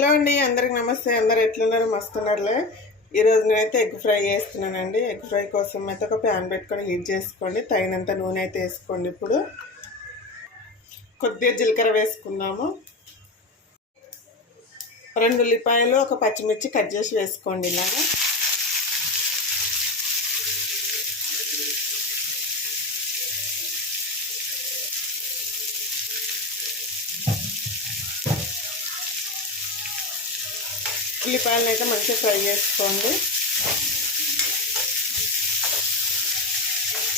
Hello అండి, అందరికి నమస్తే. అందరు ఎట్లున్నారు? మస్తున్నారులే. ఈరోజు నేనైతే ఎగ్ ఫ్రై చేస్తున్నానండి. ఎగ్ ఫ్రై కోసం అయితే ఒక ప్యాన్ పెట్టుకొని హీట్ చేసుకోండి. తగినంత నూనె అయితే వేసుకోండి. ఇప్పుడు కొద్దిగా జీలకర్ర వేసుకుందాము. 2 ఉల్లిపాయలు, ఒక పచ్చిమిర్చి కట్ చేసి వేసుకోండి. ఇలాగా ఉల్లిపాయలను అయితే మంచిగా ఫ్రై చేసుకోండి.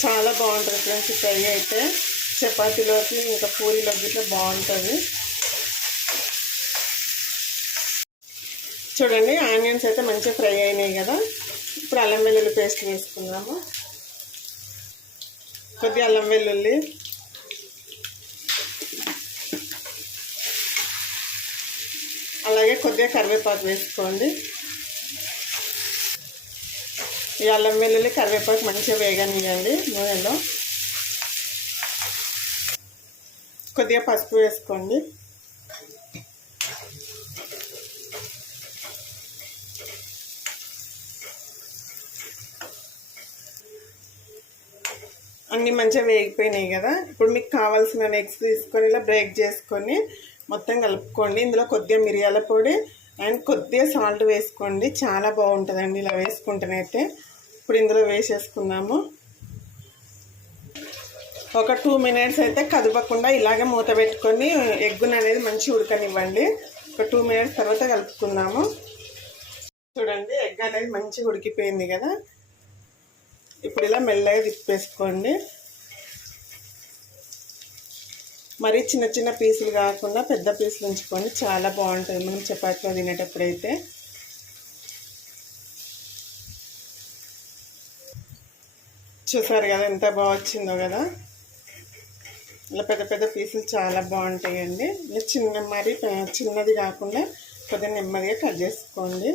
చాలా బాగుంటుంది ఫ్రెండ్స్. ఫ్రై అయితే చపాతీలోకి ఇంకా పూరీలోకి ఇట్లా బాగుంటుంది. చూడండి, ఆనియన్స్ అయితే మంచిగా ఫ్రై అయినాయి కదా. ఇప్పుడు అల్లం వెల్లుల్లి పేస్ట్ వేసుకుందాము. కొద్దిగా అల్లం వెల్లుల్లి, అలాగే కొద్దిగా కరివేపాకు వేసుకోండి. ఈ అల్లం వెల్లుల్లి కరివేపాకు మంచిగా వేగనియండి నూనెలో. కొద్దిగా పసుపు వేసుకోండి. అన్నీ మంచిగా వేగిపోయినాయి కదా. ఇప్పుడు మీకు కావాల్సిన ఎగ్స్ తీసుకొని ఇలా బ్రేక్ చేసుకొని మొత్తం కలుపుకోండి. ఇందులో కొద్దిగా మిరియాల పొడి అండ్ కొద్దిగా సాల్ట్ వేసుకోండి. చాలా బాగుంటుందండి ఇలా వేసుకుంటేనైతే. ఇప్పుడు ఇందులో వేసేసుకుందాము. ఒక 2 మినిట్స్ అయితే కదపకుండా ఇలాగే మూత పెట్టుకొని ఎగ్గును అనేది మంచిగా ఉడకనివ్వండి. ఒక 2 మినిట్స్ తర్వాత కలుపుకుందాము. చూడండి, ఎగ్ అనేది మంచిగా ఉడికిపోయింది కదా. ఇప్పుడు ఇలా మెల్లగా తిప్పేసుకోండి. మరి చిన్న చిన్న పీసులు కాకుండా పెద్ద పీసులు ఉంచుకోండి. చాలా బాగుంటుంది మనం చపాతీలో తినేటప్పుడైతే. చూసారు కదా ఎంత బాగా వచ్చిందో కదా. ఇలా పెద్ద పెద్ద పీసులు చాలా బాగుంటాయండి. ఇలా మరి చిన్నది కాకుండా కొద్దిగా నెమ్మదిగా కట్ చేసుకోండి.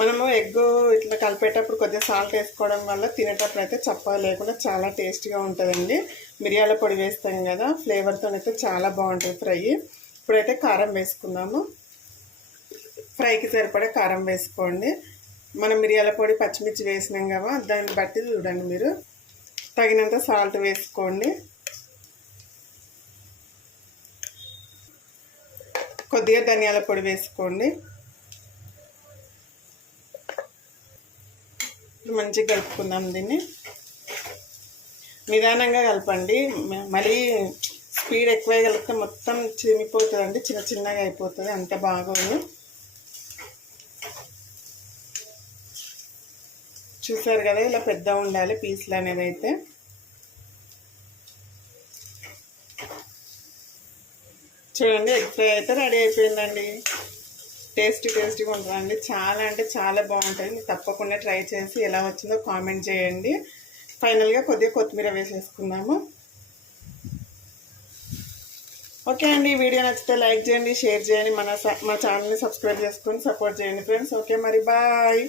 మనము ఎగ్ ఇట్లా కలిపేటప్పుడు కొద్దిగా సాల్ట్ వేసుకోవడం వల్ల తినేటప్పుడు అయితే చప్పగా లేకుండా చాలా టేస్ట్గా ఉంటుందండి. మిరియాల పొడి వేస్తాం కదా, ఫ్లేవర్తో అయితే చాలా బాగుంటుంది ఫ్రై. ఇప్పుడైతే కారం వేసుకుందాము. ఫ్రైకి సరిపడే కారం వేసుకోండి. మనం మిరియాల పొడి పచ్చిమిర్చి వేసినాం కదా, దాన్ని బట్టి చూడండి మీరు. తగినంత సాల్ట్ వేసుకోండి. కొద్దిగా ధనియాల పొడి వేసుకోండి. మంచిగా కలుపుకుందాం. దీన్ని నిదానంగా కలపండి. మళ్ళీ స్పీడ్ ఎక్కువ కలిపితే మొత్తం చిరిగిపోతుందండి, చిన్న చిన్నగా అయిపోతుంది, అంత బాగోదు. చూసారు కదా, ఇలా పెద్ద ఉండాలి పీసులు అనేవి అయితే. చూడండి, ఎగ్ ఫ్రై అయితే రెడీ అయిపోయిందండి. టేస్టీగా ఉంటుందండి. చాలా అంటే చాలా బాగుంటుంది. మీరు తప్పకుండా ట్రై చేసి ఎలా వచ్చిందో కామెంట్ చేయండి. ఫైనల్గా కొద్దిగా కొత్తిమీర వేసేసుకుందాము. ఓకే అండి, వీడియో నచ్చితే లైక్ చేయండి, షేర్ చేయండి, మా ఛానల్ని సబ్స్క్రైబ్ చేసుకొని సపోర్ట్ చేయండి ఫ్రెండ్స్. ఓకే మరి, బాయ్.